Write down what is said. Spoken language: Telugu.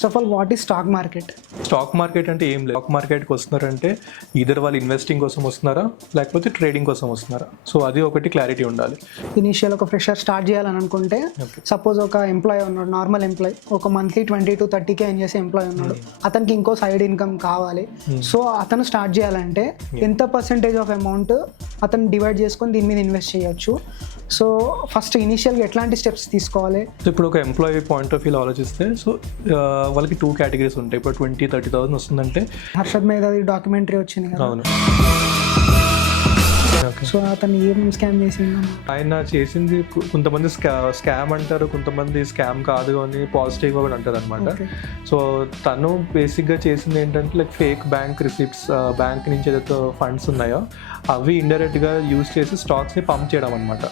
First of all what is stock market? Stock market అంటే ఏం లేదు. స్టాక్ మార్కెట్కి వస్తున్నారంటే ఈధర్ వాళ్ళు ఇన్వెస్టింగ్ కోసం వస్తున్నారా లేకపోతే ట్రేడింగ్ కోసం వస్తున్నారా, సో అది ఒకటి క్లారిటీ ఉండాలి. ఇనీషియల్ ఒక ఫ్రెషర్ స్టార్ట్ చేయాలని అనుకుంటే సపోజ్ ఒక ఎంప్లాయీ ఉన్నాడు, నార్మల్ ఎంప్లాయీ, ఒక మంత్లీ 20 to 30K ఎర్న్ చేసే ఎంప్లాయీ ఉన్నాడు, అతనికి ఇంకో సైడ్ ఇన్కమ్ కావాలి. సో అతను స్టార్ట్ చేయాలంటే ఎంత పర్సెంటేజ్ ఆఫ్ అమౌంట్ అతను డివైడ్ చేసుకొని దీని మీద ఇన్వెస్ట్ చేయొచ్చు. సో ఫస్ట్ ఇనీషియల్గా ఎట్లాంటి స్టెప్స్ తీసుకోవాలి? ఇప్పుడు ఒక ఎంప్లాయీ పాయింట్ ఆఫ్ వ్యూ ఆలోచిస్తే సో వాళ్ళకి 2 కేటగిరీస్ ఉంటాయి. ఇప్పుడు 20-30,000 వస్తుందంటే హర్షద్ మీద డాక్యుమెంటరీ వచ్చింది కదా, అవును. సో అతను ఏం స్కామ్ చేసిండు? ఆయన చేసింది కొంతమంది స్కామ్ అంటారు, కొంతమంది స్కామ్ కాదు అని పాజిటివ్గా కూడా అంటారు అనమాట. సో తను బేసిక్గా చేసింది ఏంటంటే like fake bank receipts, bank నుంచి ఏదైతే ఫండ్స్ ఉన్నాయో అవి ఇండైరెక్ట్గా యూజ్ చేసి స్టాక్స్ని పంప్ చేయడం అనమాట.